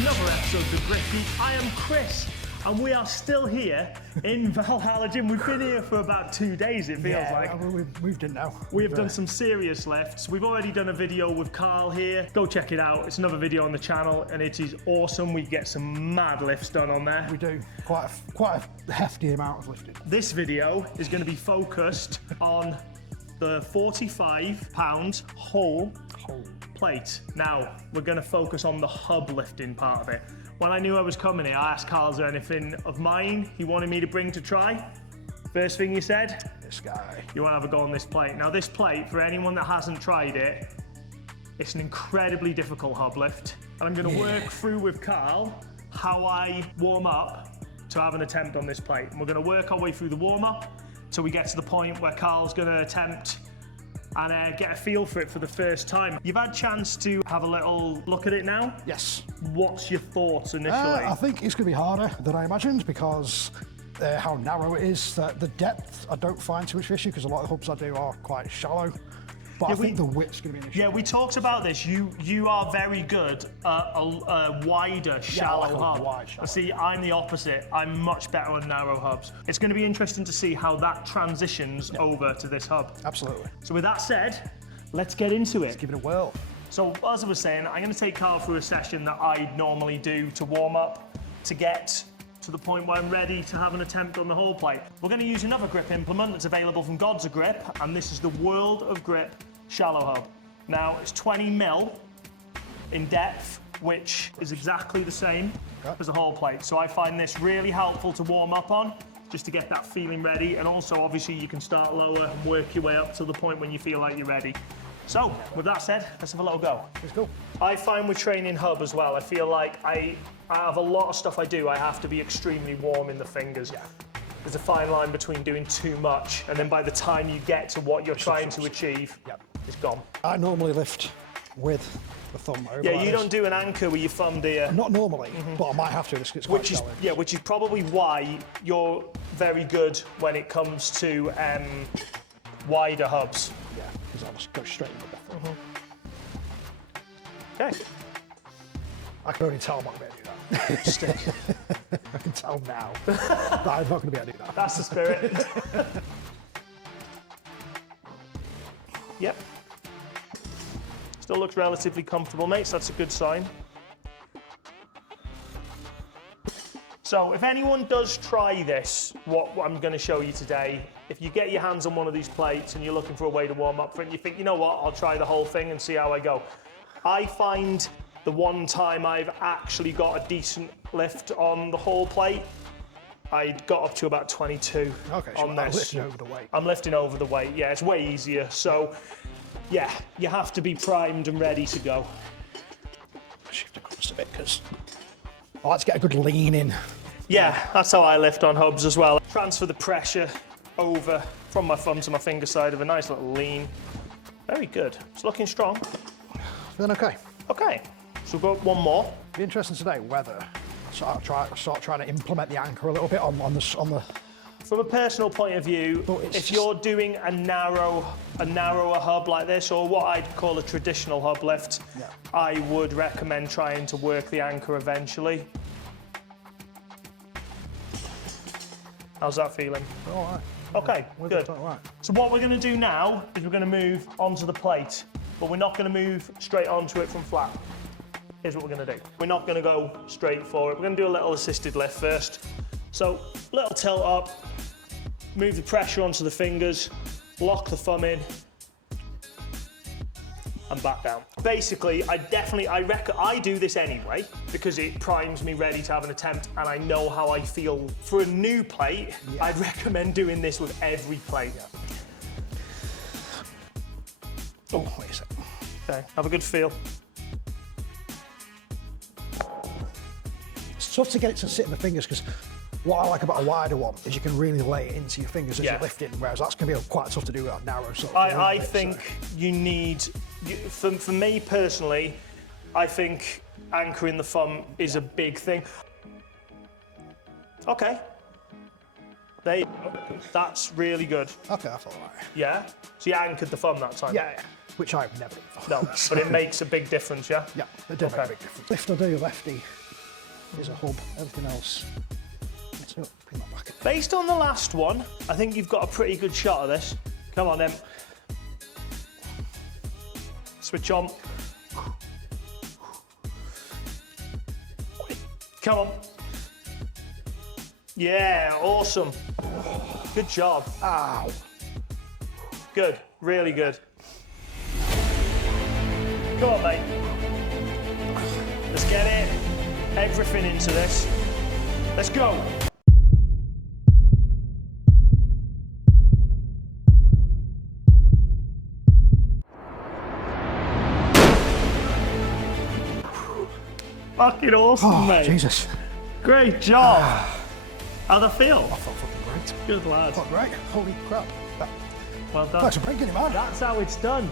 another episode of the Grip Geek. I am Chris, and we are still here in Valhalla Gym. We've been here for about 2 days, it feels like. We've moved in now. We have done some serious lifts. We've already done a video with Karl here. Go check it out. It's another video on the channel, and it is awesome. We get some mad lifts done on there. We do. Quite a hefty amount of lifting. This video is going to be focused on the 45-pound Holle Plate. Now, we're going to focus on the hub lifting part of it. When I knew I was coming here, I asked Karl, is there anything of mine he wanted me to bring to try? First thing he said? This guy. You want to have a go on this plate. Now this plate, for anyone that hasn't tried it, it's an incredibly difficult hub lift. And I'm going to work through with Karl how I warm up to have an attempt on this plate. And we're going to work our way through the warm up till we get to the point where Karl's going to attempt and get a feel for it for the first time. You've had a chance to have a little look at it now? Yes. What's your thoughts initially? I think it's going to be harder than I imagined because how narrow it is. The depth I don't find too much of an issue because a lot of the hubs I do are quite shallow. But I think the width's going to be an issue. Yeah, we talked about this. You are very good at a wider, shallow hub. Wide, shallow. See, I'm the opposite. I'm much better on narrow hubs. It's going to be interesting to see how that transitions over to this hub. Absolutely. So with that said, let's get into it. Let's give it a whirl. So as I was saying, I'm going to take Karl through a session that I normally do to warm up, to get to the point where I'm ready to have an attempt on the Holle Plate. We're going to use another grip implement that's available from WOG Grip, and this is the WOG Grip Shallow Hub. Now, it's 20 mil in depth, which is exactly the same as the Holle Plate. So I find this really helpful to warm up on, just to get that feeling ready. And also, obviously, you can start lower and work your way up to the point when you feel like you're ready. So, with that said, let's have a little go. Let's go. I find with training hub as well, I feel like I have a lot of stuff I do, I have to be extremely warm in the fingers. Yeah. There's a fine line between doing too much, and then by the time you get to what you're trying to achieve, it's gone. I normally lift with the thumb over. Yeah, you don't do an anchor with your thumb, do you? Not normally, but I might have to. It's quite shallow. Which is probably why you're very good when it comes to wider hubs. Yeah, because I'll just go straight into the thumb. Okay. I can already tell I'm not going to be able to do that. I can tell now that I'm not going to be able to do that. That's the spirit. Yep. Still looks relatively comfortable, mate, so that's a good sign. So if anyone does try this, what I'm going to show you today, if you get your hands on one of these plates and you're looking for a way to warm up for it, and you think, you know what, I'll try the whole thing and see how I go. I find the one time I've actually got a decent lift on the Holle Plate, I got up to about 22 on this. Lifting over the weight. I'm lifting over the weight, yeah, it's way easier. So, yeah, you have to be primed and ready to go. Shift across a bit because I like to get a good lean in. Yeah, that's how I lift on hubs as well. Transfer the pressure over from my thumb to my finger side of a nice little lean. Very good. It's looking strong. Then okay. Okay, so we've got one more. Be interesting today whether start trying to implement the anchor a little bit on the. From a personal point of view, if you're doing a narrower hub like this, or what I'd call a traditional hub lift, I would recommend trying to work the anchor eventually. How's that feeling? All right. Okay, good. Right. So what we're going to do now is we're going to move onto the plate, but we're not going to move straight onto it from flat. Here's what we're going to do. We're not going to go straight for it. We're going to do a little assisted lift first. So, little tilt up, move the pressure onto the fingers, lock the thumb in, and back down. Basically, I reckon I do this anyway because it primes me ready to have an attempt, and I know how I feel. For a new plate, I'd recommend doing this with every plate. Oh, wait a second. Okay, have a good feel. It's tough to get it to sit in the fingers because what I like about a wider one is you can really lay it into your fingers as you're lifting, whereas that's going to be quite tough to do with a narrow sort of I think you need, for me personally, I think anchoring the thumb is a big thing. Okay. There you go. That's really good. Okay, that's all right. Yeah? So you anchored the thumb that time? Yeah, which I've never done before. No, but it makes a big difference, yeah? Yeah, it does make a big difference. Lift I do lefty, is a hub. Everything else. So bring that back. Based on the last one, I think you've got a pretty good shot of this. Come on then. Switch on. Come on. Yeah, awesome. Good job. Ow. Good, really good. Come on, mate. Let's get it. Everything into this. Let's go. Fucking awesome, mate. Jesus. Great job. How'd I feel? I felt fucking great. Good lad. Felt great. Holy crap. Well done. Thanks for bringing him on. That's how it's done.